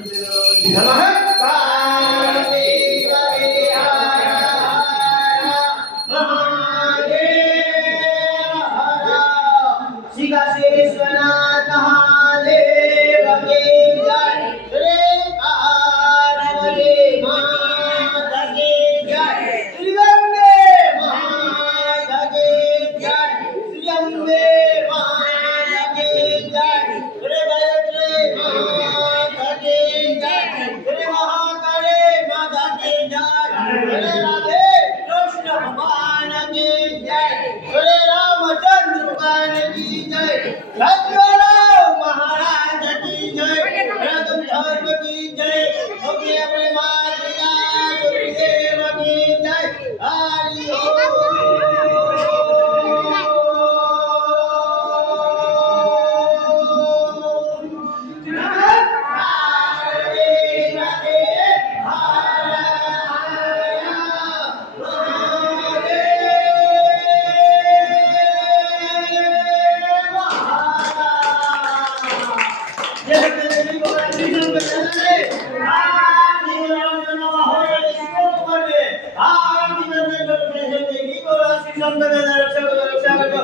नमः विश्वनाथ महादेव की जय। श्री पार्वती माता की जय। श्री गंगे माता की जय। श्री अम्बे माता की जय। श्री गायत्री माता की जय। श्री महाकाली माता की जय। श्री राधे कृष्ण भगवान की जय। श्री रामचंद्र भगवान की जय। सतगुरु महाराज की जय। वेदम धर्म की जय। अपने अपने माता गुरुदेव की जय। हरि ओम।